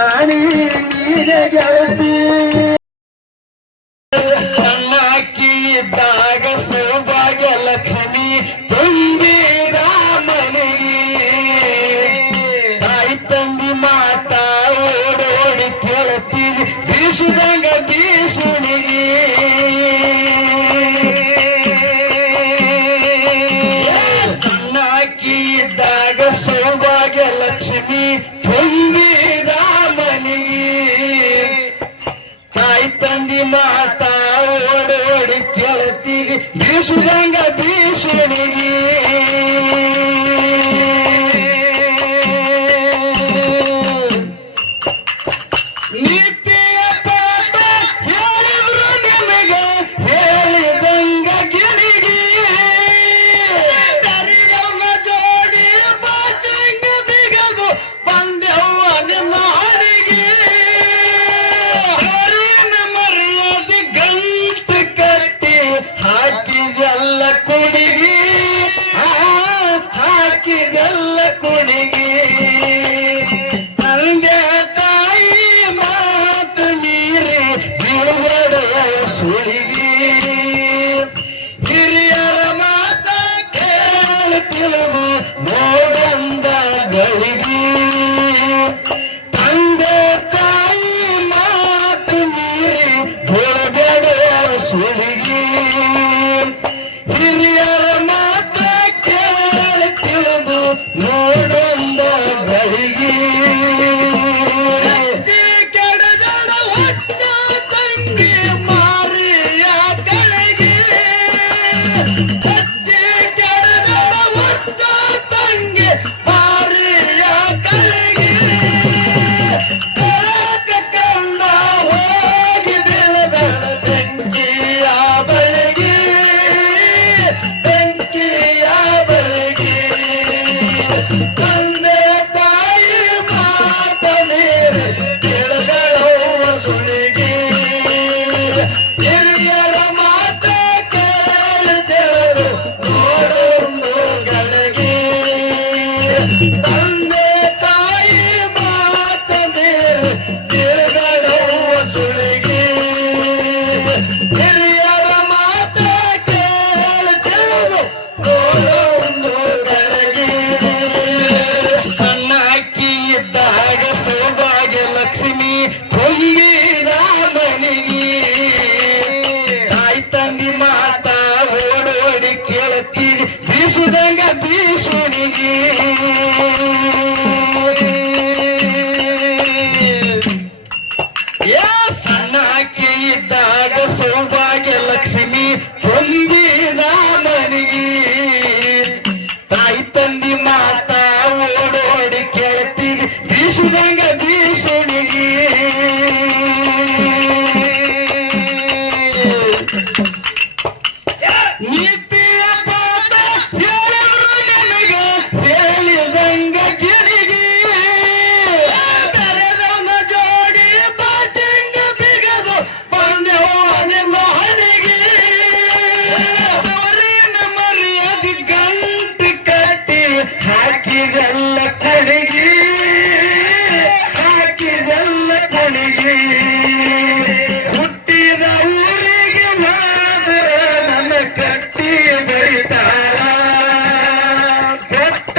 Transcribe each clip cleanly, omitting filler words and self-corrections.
ರಾಣಿ ನೀನೆ ಗೆಳತಿ ಸಣ್ಣಕ್ಕಿ ಇದ್ದಾಗ ಸೌಭಾಗ್ಯ ಲಕ್ಷ್ಮಿ ತುಂಬಿದ ಮನೆಗೆ ತಾಯಿ ತಂದಿ ಮಾತಾ ಓಡೋಡಿ ಕೇಳುತ್ತೀವಿ ಬೀಸುದಂಗ ಬೀಸುಣಿಗೆ ಸಣ್ಣಕ್ಕಿ ಇದ್ದಾಗ ಸೌಭಾಗ್ಯ ಲಕ್ಷ್ಮಿ ತುಂಬಿದ ಮನೆಗೆ ತಾಯಿ ತಂದಿ ಮಾತಾ ಓಡೋಡಿ ಕೇಳುತ್ತೀವಿ ಬೀಸುದಂಗ ಬೀಸುಣಿಗೆ ನೀತಿಯ ಪಾಠ ಹೇಳಿದ್ರು ನಿಮಗೆ ಹೇಳಿದಂಗ ಗಿಣಿಗೆ ಕರಿಯವ್ವ ಜೋಡಿ ಬಾಚಂಗ ಬಿಗದು ಬಂದೆವ್ವ ನಿಮ್ಮ ಹರಿಗೆ ಹರಿನ ಮರ್ಯಾದೆ ಗಂಟು ಕಟ್ಟಿ ಹಾಕಿದೆಲ್ಲ ಕುಣಿಗೆ ಹಾಕಿದೆಲ್ಲ ಕುಣಿಗೆ ತಂದೆ ತಾಯಿ ಮಾತು ಮೀರಿ ಬೀಳ್ಬೇಡ ಸುಳಿಗೆ ಹಿರಿಯರ ಮಾತ ಕೇಳಿ ತಿಳಿದು ನೋಡಂದ ಗಳಿಗೆ ತಂದೆ ತಾಯಿ ಮಾತು ಮೀರಿ ಬೀಳ್ಬೇಡ ಸುಳಿಗೆ ಹಿರಿಯರ ಮಾತ ಕೇಳಿ ತಿಳಿದು ನೋಡಂದ ಗಳಿಗೆ ಕೆಡದಡ ಹೊತ್ತ ತಂಗಿ ಮಾರಿಯ ಕಳೆಗೆ ಕೆಡದಡ ಹೊತ್ತ ತಂಗಿ ಮಾರಿಯ ಕಳೆಗೆ ಕಳಕ ಕಂಡ ಹೋಗಿ ಬೆಳೆದಳ ಬೆಂಕಿಯ ಬಳೆಗೆ ಬೆಂಕಿಯ ಬಳೆಗೆ ತಂದೆ ತಾಯಿ ಮಾತ ಮೇಲೆ ಕೇಳಗಳವ ಸುಳಿಗೆ ಹಿರಿಯರ ಮಾತ ಕೇಳಿ ತಿಳಿದು ನೋಡೊಂದು ಗಳಿಗೆ ತಂದೆ ತಾಯಿ ಮಾತ ಮೇಲೆ ಕೇಳಗಳವ ಸುಳಿಗೆ ಹಿರಿಯರ ಮಾತ ಕೇಳಿ ತಿಳಿದು ನೋಡೊಂದು ಗಳಿಗೆ ಸಣ್ಣ ಅಕ್ಕಿ ಇದ್ದಾಗ ಸೌಭಾಗ್ಯ ಲಕ್ಷ್ಮಿ ತುಂಬಿದ ಮನೆಗೆ ತಾಯಿ ತಂದಿ ಮಾತಾ ಓಡೋಡಿ ಕೇಳುತ್ತೀರಿ ಬೀಸುದಂಗ ಬೀಸುಣಿಗೆ ಸಣ್ಣ ಅಕ್ಕಿ ಇದ್ದಾಗ ಸೌಭಾಗ್ಯ ಲಕ್ಷ್ಮಿ ತುಂಬಿದ ಮನೆಗೆ ತಾಯಿ ತಂದಿ ಮಾತಾ ಓಡೋಡಿ ಕೇಳ್ತೀವಿ ಬೀಸುದಂಗ ಬೀಸುಣಿಗೆ ನೀತಿಯ ಪಾಠ ಹೇಳಿದ್ರು ನಿಮಗೆ ಹೇಳಿದಂಗ ಗಿಣಿಗೆ ಬೆರೆದವನ ಜೋಡಿ ಬಾಚಂಗ ಬಿಗದು ಬಂದೆವ್ವ ನಿಮ್ಮ ಹಣೆಗೆ ಅವರಿನ ಮರ್ಯಾದೆ ಗಂಟು ಕಟ್ಟಿ ಹಾಕಿದೆಲ್ಲ ಕೊನೆಗೆ ಹಾಕಿದೆಲ್ಲ ಕೊನೆಗೆ ಹುಟ್ಟಿದ ಊರಿಗೆ ಮಾತ್ರ ನನ್ನ ಕಟ್ಟಿ ಬೆಳಿತಾರ ಕೊಟ್ಟ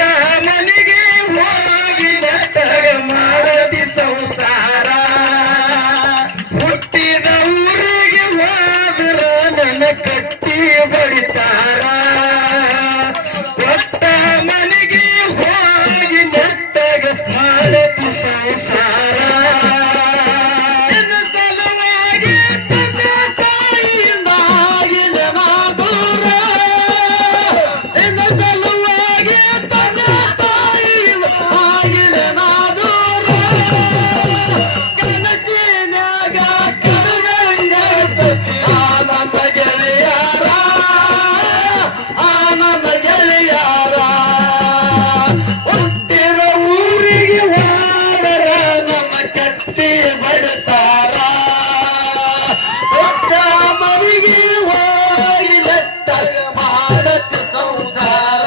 ಮನೆಗೆ ಹೋಗಿ ನೆಟ್ಟಗ ಮಾಡದಿ ಸಂಸಾರ ಹುಟ್ಟಿದ ಊರಿಗೆ ಹೋದ್ರ ನನ್ನ ಕಟ್ಟಿ ಬಡಿತಾರ ಕೊಟ್ಟ ಮನೆಗೆ ಹೋಗಿ ನೆಟ್ಟಗ ಮಾಡದಿ ಸಂಸಾರ ಸಲುವಾಗಿ ತಂದೆ ತಾಯಿಯಿಂದ ಆಗಿನ ದೂರ ಸಲುವಾಗಿ ತಂದೆ ತಾಯಿಯಿಂದ ಆಗಿನ ದೂರ ಕನಸಿನಾಗ ಕರಗಂಗ ಆನಂದ ಗೆಳೆಯರ ಆನಂದ ಗೆಳೆಯರ ಹುಟ್ಟಿರೋ ಊರಿಗೆ ಹೋದರ ನನ್ನ ಕಟ್ಟಿ ಬಡ್ತಾರ ಕೊಟ್ಟ ಮನೆಗೆ ಹೋಗಿ ನೆಟ್ಟಗ ಮಾಡತಿ ಸಂಸಾರ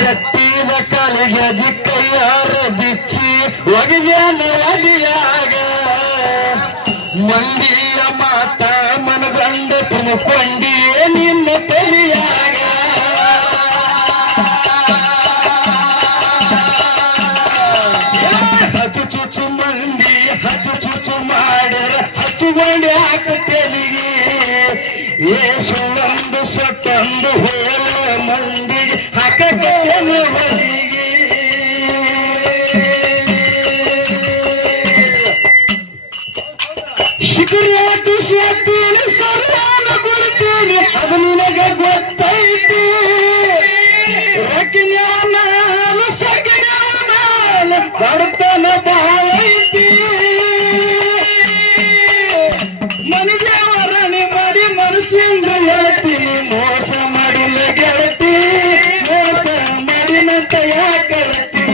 ಕಟ್ಟಿದ ಕಲಿಗೆ ಜಿಕ್ಕಯ್ಯಾರ ಬಿಚ್ಚಿ ಒಗ ತೆಗೆದೇನು ಅಲಿಯಾಗ ಮಂದಿಯ ಮಾತ ಮನಗಂಡ ತುಂಬಿಕೊಂಡಿಯೇ ನಿನ್ನ ತಲೆಯಾಗ ಹಚ್ಚು ಚುಚ್ಚು ಮಂದಿ ಹಚ್ಚು ಚುಚ್ಚು ಮಾಡ್ಯಾರ ಹಚ್ಚುಗೊಂಡೆ ಹಾಕ ತೆಲಿಗೆ ಏಸು ಒಂದು ಸೊಟ್ಟೊಂದು ಹೇಳುವ ಮಂದಿಗೆ ಹಾಕತ್ತೇನೆ ಹೊಲಿಗೆ ಸಿಗರೇಟು ಸೇತೀನಿ ಸರಿಯಾದ ಗುರುತೀನಿ ಅದು ನಿನಗೆ ಗೊತ್ತೈತಿ ರಕಿನ್ಯಾನ ಸಕಿನ್ಯಾನ ಬಡತನ ಬಹಳ ಐತಿ ಮನಿದೇವರಣೆ ಮಾಡಿ ಮನಸ್ಸಿಂದ ಹೇಳ್ತೀನಿ ಮೋಸ ಮಾಡಿಲ್ಲ ಗೆಳತಿ ಮೋಸ ಮಾಡಿನಂತ ಯಾಕಳತಿ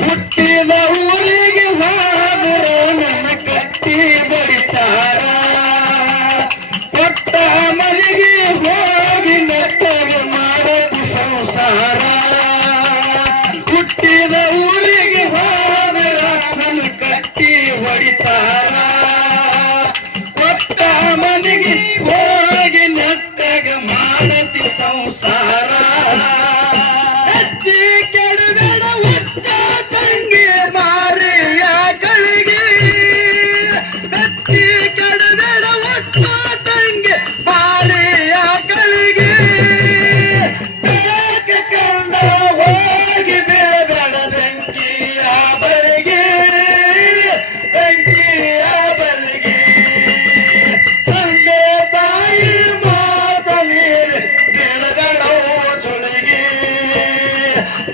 ಹುಟ್ಟಿದ ಊರಿಗೆ ಹೋದರೆ ನನ್ನ ಕಟ್ಟಿ ಬಡಿತಾರ ಕೊಟ್ಟ ಮನೆಗೆ ಹೋಗಿ ನೆಟ್ಟಗೆ ಮಾಡತಿ ಸಂಸಾರ ಹುಟ್ಟಿದ ಊರಿಗೆ ಹೋದರೆ ನನ್ನ ಕಟ್ಟಿ ಹೊಡಿತಾರ ಕೊಟ್ಟ ಮನೆಗೆ ಹೋಗಿ ನೆಟ್ಟಗೆ ಮಾಡತಿ ಸಂಸಾರ ಹೆಚ್ಚಿ ಕೆಡಬೇಡ ಹುಚ್ಚ ತಂಗಿ ಮಾರಿಯ ಗಳಿಗೆ ಹೆಚ್ಚಿ ಕೆಡಬೇಡ ಹುಚ್ಚ ತಂಗಿ ಮಾರಿಯ ಗಳಿಗೆ ಬೆಳಕ ಕಂಡ ಹೋಗಿ ಬೀಳಬೇಡ ಬೆಂಕಿಯ ಬಳಿಗೆ ಬೆಂಕಿಯ ಬಳಿಗೆ ತಂದೆ ತಾಯಿ ಮಾತ ನೀರು ಬೀಳಬೇಡೋ ಸುಳಿಗೆ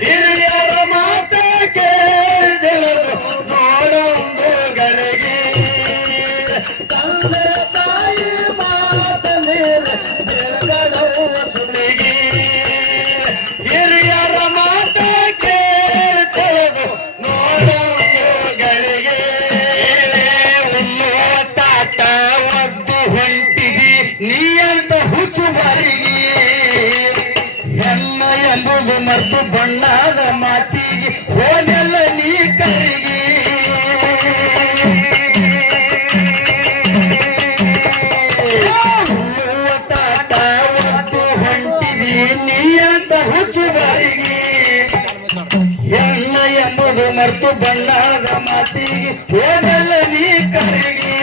ಹಿರಿಯರ ಮಾತ ಕೇಳಿದೆಳೆದು ನೋಡೊಂದು ಗಳಿಗೆ ತಂದೆ ತಾಯಿ ಮಾತ ನೀರು ಬೀಳಬೇಡೋ ಸುಳಿಗೆ ಹಿರಿಯರ ಮಾತ ಕೇಳಿದೆಳೆದು ನೋಡೊಂದು ಗಳಿಗೆ ಉಣ್ಣುವ ತಾಟ ಒದ್ದು ಹೊಂಟಿದಿ ನೀ ಅಂತ ಹುಚ್ಚು ಬಾರಿಗೆ ಹೆಣ್ಣ ಎಂಬುದು ಮರ್ತು ಬಣ್ಣದ ಮಾತಿಗೆ ಹೋದೆಲ್ಲ ನೀ ಕರಿಗೆ ಉಣ್ಣುವ ತಾಟ ಒದ್ದು ಹೊಂಟಿದಿ ನೀ ಅಂತ ಹುಚ್ಚು ಬಾರಿಗೆ ಹೆಣ್ಣ ಎಂಬುದು ಮರ್ತು ಬಣ್ಣದ ಮಾತಿಗೆ ಹೋದೆಲ್ಲ ನೀ ಕರಿಗೆ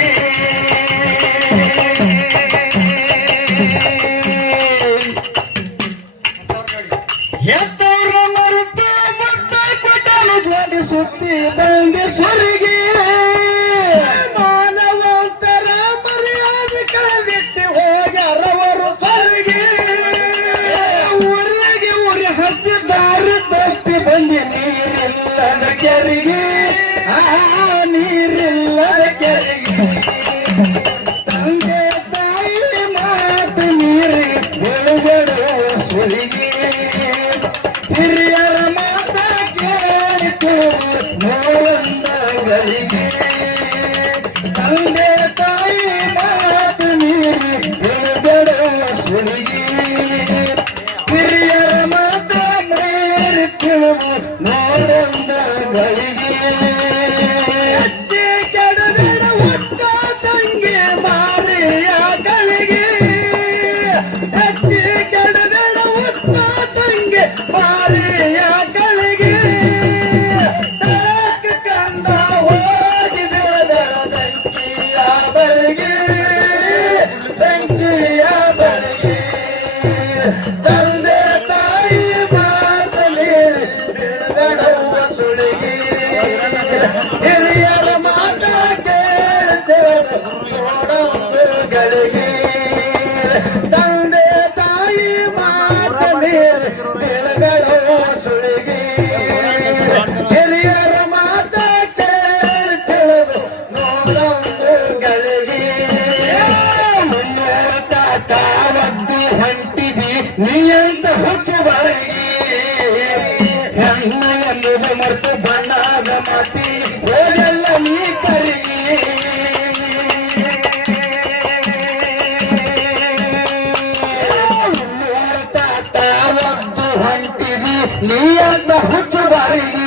ಎತ್ತವ್ರ ಮರುತು ಮುತ್ತ ಕೊಟ್ಟನು ಜೋಡಿ ಸುತ್ತಿ ಬಂದೆ ಸುರಿಗೆ ಮಾನವಂತರ ಮರ್ಯಾದೆ ಕಳೆದಿಟ್ಟು ಹೋಗ್ಯಾರವರು ತೊರಿಗೆ ಊರಿಗೆ ಊರಿ ಹಚ್ಚಿದಾರಿ ತಪ್ಪಿ ಬಂದಿ ನೀರಿಲ್ಲದ ಕೆರಿಗೆ ನೀರಿಲ್ಲದ ಕೆರಿಗೆ ತಂದೆ ತಾಯಿ ಮಾತು ಮೀರಿ ಬೆಳಗಡುವ ಸುಳಿಗೆ ಹಿರಿಯರ ಮಾತ ಕೇಳಿತು ನೋಡಂದಗಳಿಗೆ ತಂದೆ ತಾಯಿ ಮಾತು ಮೀರಿ ಬೆಳಗಡುವ ಸುಳಿಗೆ ಹಿರಿಯರ ಮಾತ ಮೀರಿ ತಿಳಿದು ನೋಡಂದಗಳಿಗೆ ಕೆಡಬೇಡ ಹುಚ್ಚ ತಂಗಿ ಮಾರಿಯ ಗಳಿಗೆ ಹೆಚ್ಚಿ ಕೆಡಬೇಡ ಹುಚ್ಚ ತಂಗಿ ಮಾರಿಯ ಗಳಿಗೆ ತಳಕ ಕಂದ ಹೋಗಿ ಬೀಳಬೇಡ ಬೆಂಕಿಯ ಬಳಿಗೆ ಬೆಂಕಿಯ ಬಳಿಗೆ ತಂದೆ ತಾಯಿ ಮಾತ ನೀರಿ ಬೀಳಬೇಡವ ಸುಳಿಗೆ ಹಿರಿಯರ ಮಾತ ಕೇಳಿದೆವು ನೋಡೊಂದು ಗಳಿಗೆ ತಂದೆ ತಾಯಿ ಮಾತ ನೀರು ಬೀಳಬೇಡವ ಸುಳಿಗೆ ಹಿರಿಯರ ಮಾತ ಕೇಳಿದೆವು ನೋಡೊಂದು ಗಳಿಗೆ ತಾತ ಒದ್ದು ಹೊಂಟಿದಿ ನೀ ಅಂತ ಹುಚ್ಚು ಬಾಳಿಗೆ ಹೆಣ್ಣ ಎಂಬುದು ಮರ್ತು ಬಣ್ಣದ ಮಾತಿ ಹೋದೆಲ್ಲ ನೀ ಕರಿಗೆ ತಾತ ಒದ್ದು ಹೊಂಟಿದಿ ನೀ ಅಂತ ಹುಚ್ಚು ಬಾಳಿಗೆ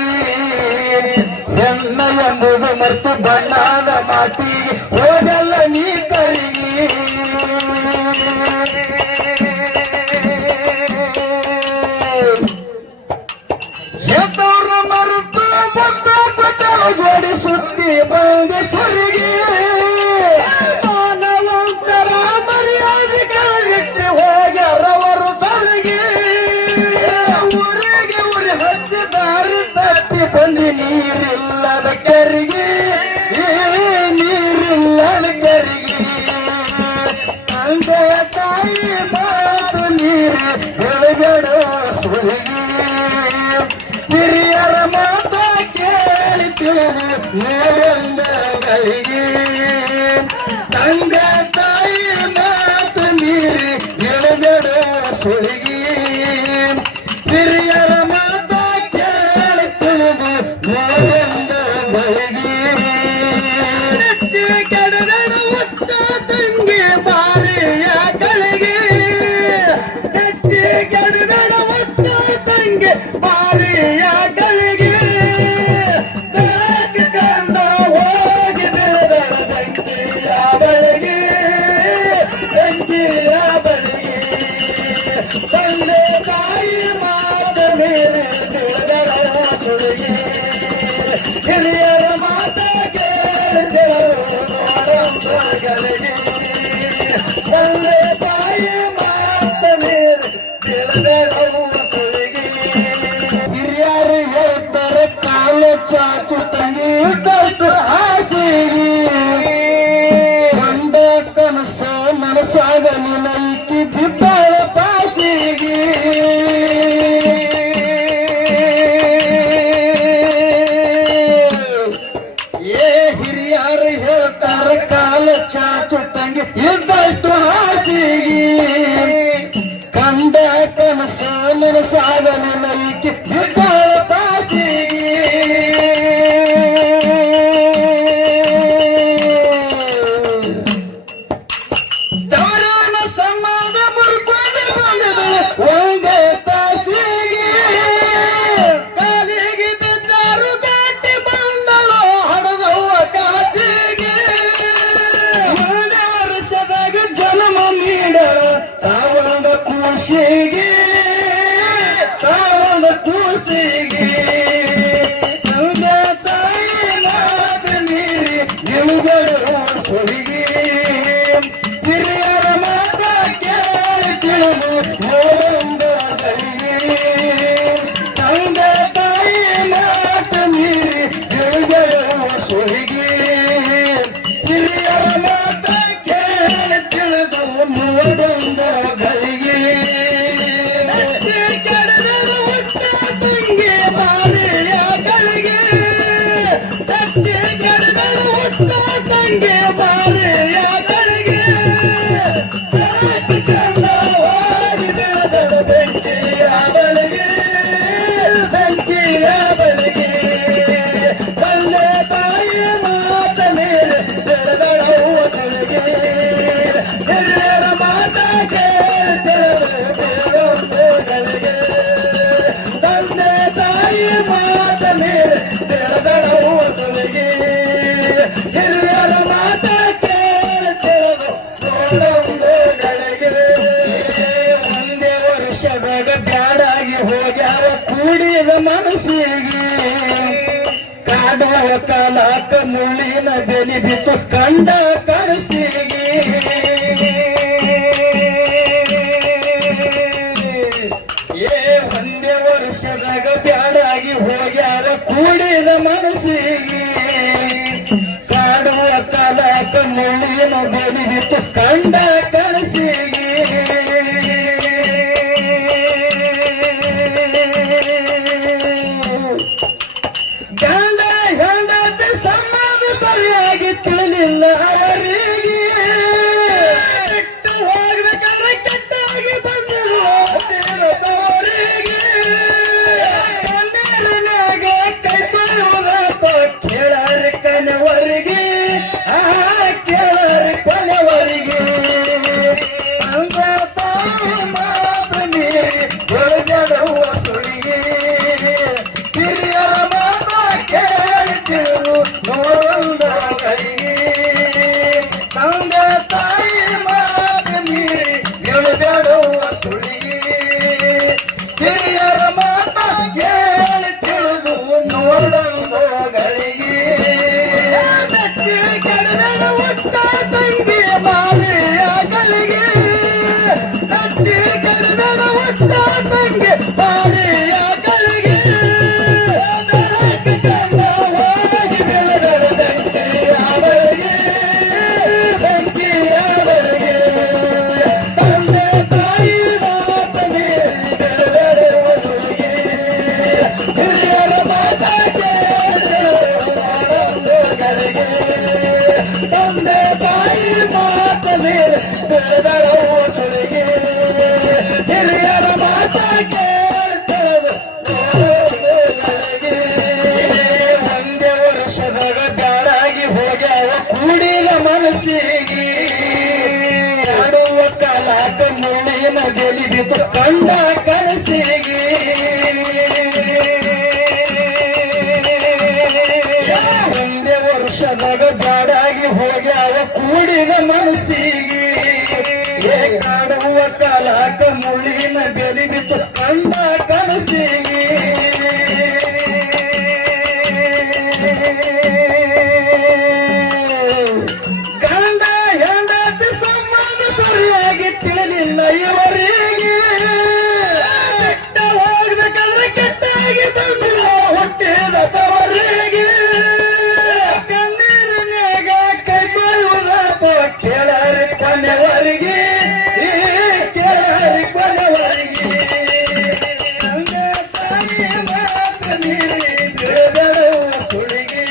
ಹೆಣ್ಣ ಎಂಬುದು ಮತ್ತು ಬಣ್ಣದ ಮಾತಿಗೆ ಹೋಗಲ್ಲ ನೀ ಕರಿಗಿ ಎದ್ದವ್ರ ಮರೆತು ಮುದ್ದ ಕೊಟ್ಟರು ಜೋಡಿ ಸುತ್ತಿ ಬಂದ ಸರಿಗೆ ಮಾನವಂತರ ಮರ್ಯಾದೆ ಕಾಲಿಟ್ಟು ಹೋಗ್ಯಾರವರು ತಲೆಗೆ ಊರಿಗೆ ಉರಿ ಹಚ್ಚಿ ದಾರಿ ತಪ್ಪಿ ಬಂದು ನೀರಿಲ್ಲದ ಕೆರಿಗೆ ನೀರಿಲ್ಲದ ಕೆರಿಗೆ ತಂದೆ ತಾಯಿ ಮಾತು ನೀರು ಬೆಳಬೇಡ ಸುಳಿಗೆ ಹಿರಿಯರ ಮಾತ ಕೇಳಿ ತಿಳಿದು ನೋಡಂದಗಳಿಗೆ ತಂದೆ ತಾಯಿ ಮಾತು ನೀರು ಬೆಳಬೇಡ ಸುಳಿಗೆ ಹಿರಿಯರ ಮಾತ ಕೇಳಿ ತಿಳಿದು ನೋಡಂದಗಳಿಗೆ ಕೆಡದಳು ಉತ್ತ ತಂಗಿ ಬಾರಿಯ ಗಳಿಗೆ ಕಚ್ಚಿ ಕೆಡದಳು ಉತ್ತ ತಂಗಿ ಬಾರಿಯ ಗಳಿಗೆ ಬೆಳಕು ಕಂಡ ಹೋಗಿ ಬೆಳೆದಳ ತಂಗಿಯ ಬಳಿಗೆ ತಂಗಿಯ ಬಳಿಗೆ ತಂದೆ ತಾಯಿ ಮಾತ ಮೇಲೆ ಬೆಳೆದಳ ಸುಳಿಗೆ ಹಿರಿಯರ ಮಾತ ಕೇಳಿದೆಗಳಿಗೆ ತಂದೆ ತಾಯಿ ಮಾತ ಮೇಲೆ ಬೆಳೆದಳು ಸುಳಿಗೆ ಹಿರಿಯರು ಹೇಳ್ತಾರೆ ಕಾಲ ಚಾಚು ತಂಗಿ ಕಟ್ಟು ಹಾಸಿಗೆ ಬಂದ ಕನಸ ನನಸಾಗಲಿ ನೈಕಿ ಬಿದ್ದಾಳ ಪಾಸಿಗೆ ಏ ಹಿರಿಯರು ಹೇಳ್ತಾರೆ ಕಾಲ ಚಾಚು ತಂಗಿ ಇದ್ದಷ್ಟು ಹಾಸಿಗೆ ಕಂಡ ಕನಸ ನನಸಾಗಲಿ ನೈಕಿ ಬಿದ್ದಾಳ ಪಾಸಿಗೆ ದವರನ ಸಂಬಂಧ ಮುರ್ಕೊಂಡು ಬಂದದಳು ಒಂದೇ ತಾಸಿಗೆ ಕಾಲಿಗೆ ಬಿದ್ದರು ದಾಟಿ ಬಂದಳು ಹಡದವ್ವ ಕಾಸಿಗೆ ಮುಂದ ವರ್ಷದಾಗ ಜನ್ಮ ನೀಡಳು ತಾವೊಂದ ಖುಷಿಗೆ ತಾವೊಂದ ಖುಷಿಗೆ ತಂದೆ ತಾಯಿ ಮಾತು ಮೀರಿ ನಿಲುಗಡು ಸುಳಿಗೆ ಹಿರಿಯರ ಮಾತ ಕೇಳಿ ತಿಳಿದು ನೋಡಂದಗಳಿಗೆ ತಂದೆ ತಾಯಿ ಮಾತು ಮೀರಿ ನಿಲುಗಡು ಸುಳಿಗೆ ಹಿರಿಯರ ಮಾತ ಕೇಳಿ ತಿಳಿದು ನೋಡಂದಗಳಿಗೆ ಕೆಡದಳು ಉತ್ತ ತಂಗಿ ಬಾರಿಯ ಗಳಿಗೆ ತಟ್ಟಿ ಕೆಡದಳು ಉತ್ತ ತಂಗಿ ಬಾರಿಯ ಗಳಿಗೆ ಬೆಳಕು ಕಂಡ ಹೋಗಿ ಬೆಳೆದಳು ಬೆಂಕಿಯ ಬಳಿಗೆ ಬೆಂಕಿಯ ಬಳಿಗೆ ತಂದೆ ತಾಯಿ ಮಾತ ಮೇಲೆ ಬೆಳೆದಳು ಸುಳಿಗೆ ಹಿರಿಯರ ಮಾತ ಕೇಳಿದಗಳಿಗೆ ತಂದೆ ತಾಯಿ ಮಾತ ಮೇಲೆ ಬೆಳೆದಳು ಸುಳಿಗೆ ಹಿರಿಯರ ಮಾತ ಕೇಳಿದಳು ನೋಡಂದಗಳಿಗೆ ಒಂದೇ ವರ್ಷದಾಗ ಬ್ಯಾಡಾಗಿ ಹೋಗ್ಯಾವ ಕೂಡಿದ ಮನಸ್ಸಿಗೆ ಕಾಡುವ ಕಾಲಕ್ಕ ಮುಳ್ಳಿನ ಬೆಲಿ ಬಿತ್ತು ಕಂಡ ಕನಸಿಗೆ ಏ ಒಂದೇ ವರ್ಷದಾಗ ಬ್ಯಾಡಾಗಿ ಹೋಗ್ಯಾವ ಕೂಡಿದ ಮನಸ್ಸಿಗೆ ಕಾಡುವ ಕಾಲಕ್ಕ ಮುಳ್ಳಿನ ಬೆಲಿ ಬಿತ್ತು ಕಂಡ ಕನಸಿಗೆ ಗಂಡ ಹೆಂಡತಿ ಸಂಬಂಧ ಸರಿಯಾಗಿ ತಿಳಿಲಿಲ್ಲ ಅವರಿಗೆ ಬಿಟ್ಟು ಹೋಗ್ಬೇಕಾದ್ರೆ ಕೆಟ್ಟಾಗಿ ಬಂದಿರುವವರಿಗೆ ಕಣ್ಣೀರಿನಾಗ ಕೈ ತೊಳೆಯುವುದಾತ ಕೇಳಾರಿ ಕಣವರಿಗೆ ಕೇಳಾರಿ ಕೊನೆವರಿಗೆ ತಂದ ತಾಯಿ ಮಾತು ನೀರಿ ಒಳಗಡುವ ಸುಳಿಗೆ ಹಿರಿಯರ ಮಾತ ಕೇಳಿ ಬೆಳೆದಳವು ಸುಳಿಗೆ ಹಿರಿಯರ ಮಾತ ಕೇಳ್ತೇವೆ ಒಂದೇ ವರ್ಷದಾಗ ಬ್ಯಾಡಾಗಿ ಹೋಗ್ಯಾವ ಕೂಡಿದ ಮನಸ್ಸಿಗೆ ಆಡುವ ಕಾಲಾಕ ಮುಳ್ಳಿನ ಗೆಲಿ ಬಿದ್ದು ಕಂಡ ಕನಸಿಗೆ ಒಂದೇ ವರ್ಷದಾಗ ಬ್ಯಾಡಾಗಿ ಹೋಗ್ಯಾವ ಕೂಡಿದ ಮನಸ್ಸಿಗೆ ಕಾಡುವ ಕಾಲಾಕ ಮುಳ್ಳಿನ ಬೆಲಿ ಬಿದ್ದು ಕಂಡ ಕನಸಿಗೆ ಗಂಡ ಹೆಂಡತಿ ಸಂಬಂಧ ಸರಿಯಾಗಿ ತಿಳಿಲಿಲ್ಲ ಇವರಿಗೆ ಬಿಟ್ಟ ಹೋಗ್ಬೇಕಾದ್ರೆ ಕೆಟ್ಟಾಗಿ ಬಂದಿಲ್ಲ ಹುಟ್ಟಿದ ತವರಿಗೆ ಕಣ್ಣೀರಿನಾಗ ಕೈ ಕೊಡುವುದಾತ ಕೇಳರಿ ಕೊನೆವರೆಗೆ ಕೇಳರಿ ಕೊನೆವರೆಗೆ ತಂದೆ ತಾಯಿ ಮಾತ ಮೀರಿ ಬಿಡದಳು ಸುಳಿಗೆ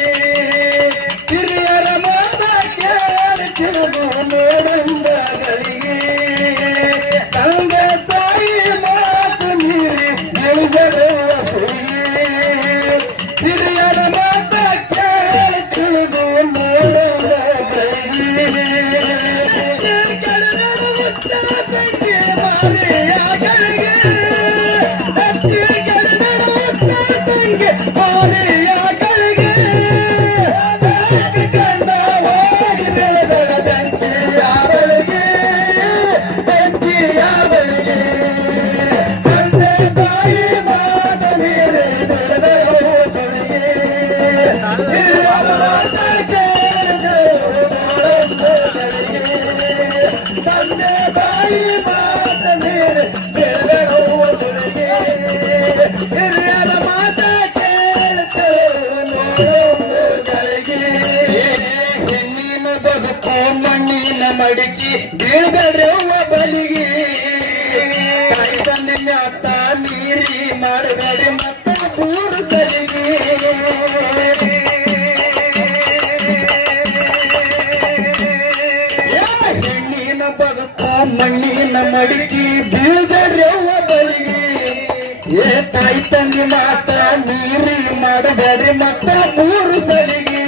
ಹಿರಿಯರ ಮಾತ ಕೇಳಿ ತಿಳಿದು ನೋಡಂದಗಳಿಗೆ ತಂದೆ ತಾಯಿ ಮಾತ ಮೀರಿ ಬಿಡದಳು ಸುಳಿಗೆ ಹಿರಿಯರ ಮಾತ ಕೇಳಿ ತಿಳಿದು ತಂದೆ ತಾಯಿ ಮಾತ ಮೇಲೆ ಬೆಳೆದಳು ಸುಳಿಗೆ ಹಿರಿಯರ ಮಾತ ಕೇಳುತ್ತಗಳಿಗೆ ಹೆಣ್ಣಿನ ಬದುಕು ಮಣ್ಣಿನ ಮಡಿಕೆ ಬೀಳ್ಬೇಡ್ರವ್ವ ಬಲಿಗೆ ತಾಯಿ ತಂದೆ ಮ್ಯಾತ ಮೀರಿ ಮಾಡಬೇಡಿ ಮತ್ತ ಪೂರು ಸಲಿಗೆ ಹೆಣ್ಣಿನ ಬದುಕು ಮಣ್ಣಿನ ಮಡಿಕೆ ಬೀಳ್ಬೇಡ್ರವ್ವ ಬಲಿಗೆ ತಾಯಿ ತಂದೆ ಮಾತ ಮೀರಿ ಮಾಡಬೇಡಿ ಮತ್ತ ಪೂರು ಸಲಿಗೆ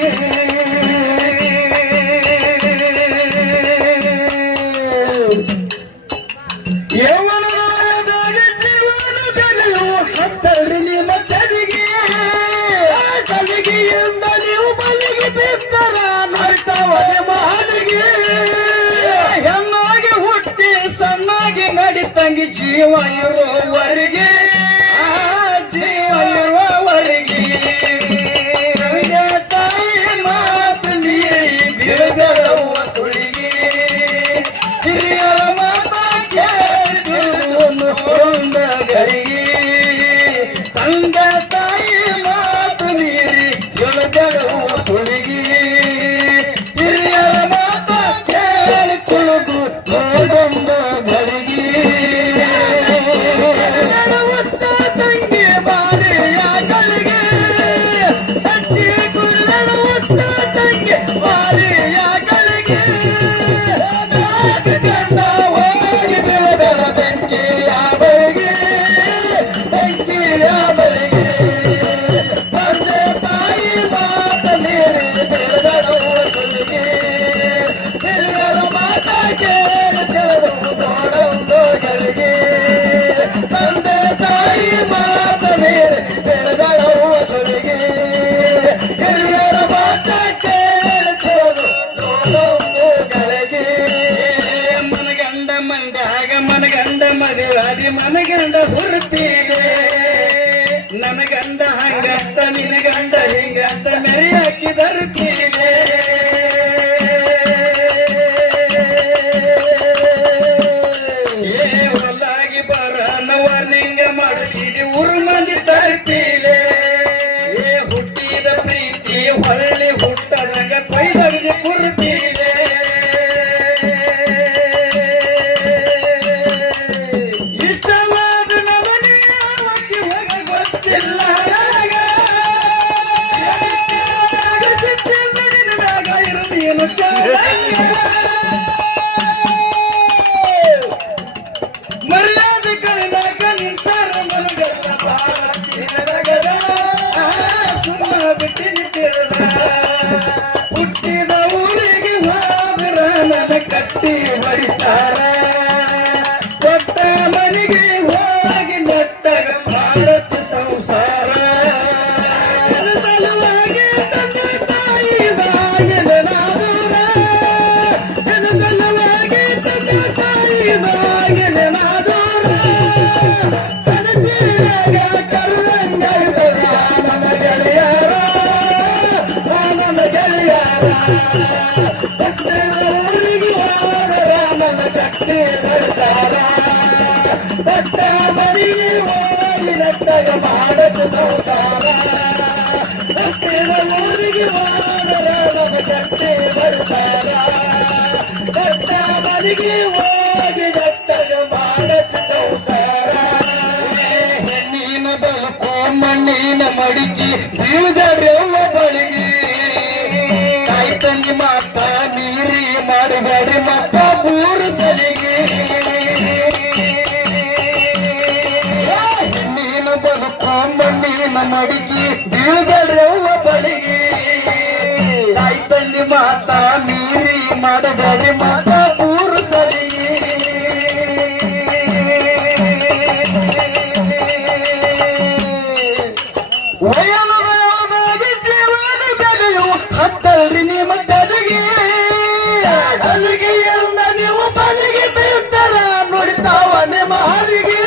ಯೌವನದಾಗ ಜೀವನ ಬೆಳೆಯುವ ಹತ್ತಲ್ರಿ ನಿಮ್ಮ ತಲೆಗೆ ತಲೆಗೆಯಿಂದ ನೀವು ಬಲಿಗೆ ಬಿತ್ತರ ನಡ್ತಾವ ನಿಮ್ಮ ಹಾಲಿಗೆ ಹೆಣ್ಣಾಗಿ ಹುಟ್ಟಿ ಸಣ್ಣಾಗಿ ನಡಿತಂಗಿ ಜೀವ ಇರುವವರೆಗೆ ಜೀವ ಇರುವವರೆಗೆ ತಂದೆ ತಾಯಿ ಮಾತು ಮೀರಿ ಬಿಡದಳವ್ವ ಸುಳಿಗೆ ಹಿರಿಯರ ಮಾತ ಕೇಳಿದು ನೋಡಂದಗಳಿಗೆ ತಂದೆ ತಾಯಿ ಮಾತು ಮೀರಿ ಬಿಡದಳವ್ವ ಸುಳಿಗೆ ಹಿರಿಯರ ಮಾತ ಕೇಳಿ ತಿಳಿದು ನೋಡಂದಗಳಿಗೆ ಗೆಳೆಯರ ಸತ್ಯದ ಊರಿಗೆ ಹೋದರ ನನ್ನ ಕಟ್ಟಿ ಬರ್ತಾರ ಸತ್ತ ಮನೆಗೆ ಹೋಗಿ ನಟ್ಟಗ ಮಾಡದ ಸಂಸಾರ ಸತ್ಯದ ಊರಿಗೆ ಹೋದರ ನನ್ನ ಕಟ್ಟಿ ಬರ್ತಾರ ಸತ್ತ ಮನೆಗೆ ಹೋಗಿ ನಟ್ಟಗ ಮಾಡದ ಸಂಸಾರ ಹೆಣ್ಣಿನ ಬದುಕು ಮಣ್ಣಿನ ಮಡಿಕೆ ಬೀಳ್ದರೆಲ್ಲ ಬಳಿಗೆ ತಾಯಿ ತಂಗಿ ಮಾತ ಮೀರಿ ಮಾಡಬೇಡ್ರಿ ಮತ್ತ ಮೂರು ಸಲಿಗೆ ಹೆಣ್ಣಿನ ಬದುಕು ಮಣ್ಣಿನ ಮಡಿಕೆ ಬೀಳ್ದರೆಲ್ಲ ಬಳಿಗೆ ತಾಯಿ ತಂಗಿ ಮಾತ ಮೀರಿ ಮಾಡಬೇಡ್ರಿ ಮತ್ತ ಮೂರು ಸಲಿಗೆ ವಯನದಾಗಿ ಜೀವನ ಬೆಲೆಯು ಹತ್ತಲ್ರಿ ನಿಮ್ಮ ತಲೆಗೆ ಅಲ್ಲಿಗೆಯಿಂದ ನೀವು ಬಲಿಗೆ ಬೀಳ್ತಾರ ನುಡಿತಾವ ನಿಮ್ಮ ಹಾಲಿಗೆ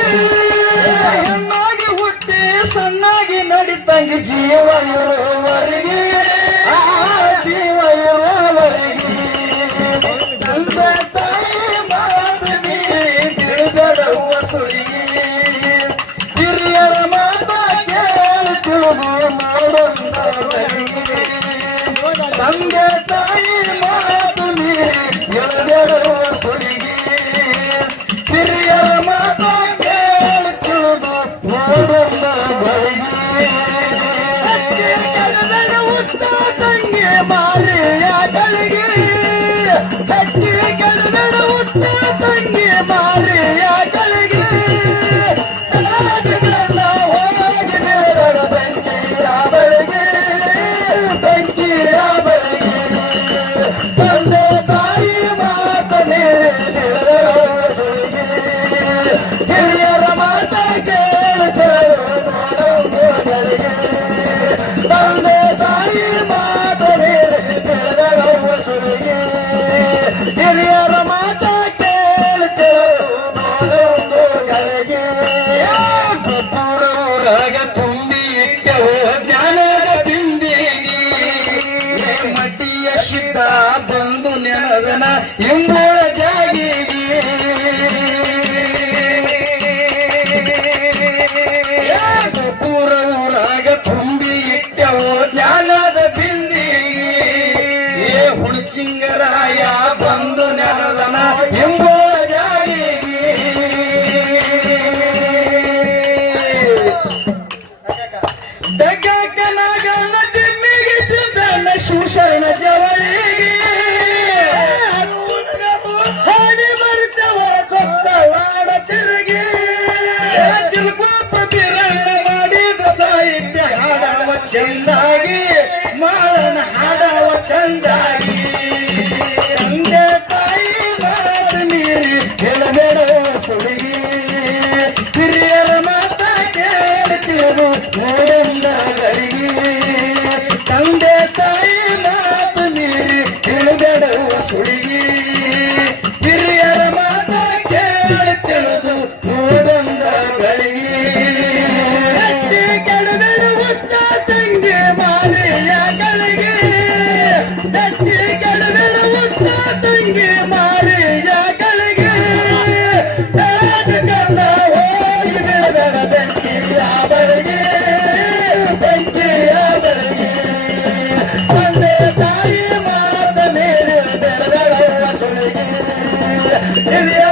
ಹೆಣ್ಣಾಗಿ ಹುಟ್ಟಿ ಸಣ್ಣಾಗಿ ನಡಿತಂಗೆ ಜೀವ ಇರುವವರೆಗೆ ಆ ಜೀವ ಇರುವವರೆಗೆ ತಂದೆ ತಾಯಿ ಮಾತು ಮೀರಿ ತಿಳಿದಡುವ ಸುಳಿಗೆ ಹಿರಿಯರ ಮಾತ ಕೇಳಿ ತಿಳಿದು ಮಾಡೋಂದವರಿಗೆ ತಂದೆ ತಾಯಿ ಮಾತು ಮೀರಿ ತಿಳಿದಡುವ ಸುಳಿಗೆ ಹಿರಿಯರ ಮಾತ ಕೇಳಿ ತಿಳಿದು ಮಾಡೋಂದವರಿಗೆ ಉತ್ತ ತಂಗಿ ಮಾರಿಯ ಗಳಿಗೆ ಕಟ್ಟಿ ಕಡಬೇಡ ಉತ್ತ ತಂಗಿ ಮಾರಿಯ ಗಳಿಗೆ ಹೋಗಿ ಬೇಡ ಬೆಂಕಿಯ ಬಳಿಗೆ ಬೆಂಕಿಯ ಬಳಿಗೆ ತಂದೆ ತಾಯಿ ಮಾತ ಮೇಲೆ ಸುಳಿಗೆ ಹಿರಿಯರ ಮಾತ ಕೇಳುತ್ತದೆ ತಂದೆ ತಾಯಿ ಮಾತ ಮೇಲೆ ಸುಳಿಗೆ ಹಿರಿಯರ ಮಾತ ಕೇಳುತ್ತದೆ ಪೂರೂರಾಗ ತುಂಬಿ ಇಟ್ಟವು ಜ್ಞಾನದ ಬಿಂದಿಗೆ ಮಡ್ಡಿಯ ಸಿದ್ಧ ಬಂದು ನೆನದನ ಎಂಬುಳ ಜಾಗಿಗೆ ಪೂರೂರಾಗ ತುಂಬಿ ಇಟ್ಟವು ಜ್ಞಾನದ ಬಿಂದಿಗೆ ಹುಣಚಿಂಗರಾಯ ಬಂದು ನೆನದನ ಎಂಬುಳ ಜಾಗಿಗೆ ದಗ್ಗಕ್ಕನಾಗನ ತಿಮ್ಮಿಗೆ ಚಿಂತನ ಶಿವಶರಣ ಜವಳಿಗೆ ಹಾಡಿ ಬರ್ತವ ಕೊತ್ತವಾಡ ತಿರುಗಿ ಚಿಲ್ಕೋಪ ಬಿರಣ್ಣ ಮಾಡಿದ ಸಾಹಿತ್ಯ ಹಾಡವ ಚಂದಾಗಿ ಮಾಳನ ಹಾಡವ ಚಂದಾಗಿ ತಂದೆ ತಾಯಿ ಮಾತು ಮೀರಿ ಹೇಳಬೇಡವ ಸುಳಿಗೆ ಹಿರಿಯರ ಮಾತ ಕೇಳಿ ತಿಳಿದು ನೋಡಂದಗಳಿಗೆ ತಂದೆ ತಾಯಿ ಮಾತು ಮೀರಿ ತಿಳಿಬೇಡವ ಸುಳಿಗೆ ಹಿರಿಯರ ಮಾತ ಕೇಳಿ ತಿಳಿದು ನೋಡಂದಗಳಿಗೆ ಕಟ್ಟಿ ಕೆಡಬೇಡ ಉತ್ತ ತಂಗಿ ಮಾರಿಯ ಗಳಿಗೆ ಕಟ್ಟಿ ಕೆಡಬೇಡ ಉತ್ತ ತಂಗಿ ಮಾರಿಯ ಗಳಿಗೆ ಗಂಡ ಹೋಗಿ ಬಿಡಬೇಡ ಬೆಂಕಿಯ ಬಳಿಗೆ ಬೆಂಕಿಯ ಬಳಿಗೆ ತಂದೆ ತಾಯಿ ಮಾತ ಮೇಲೆ ಬೆಳೆದವ ಸುಳಿಗೆ ಹಿರಿಯ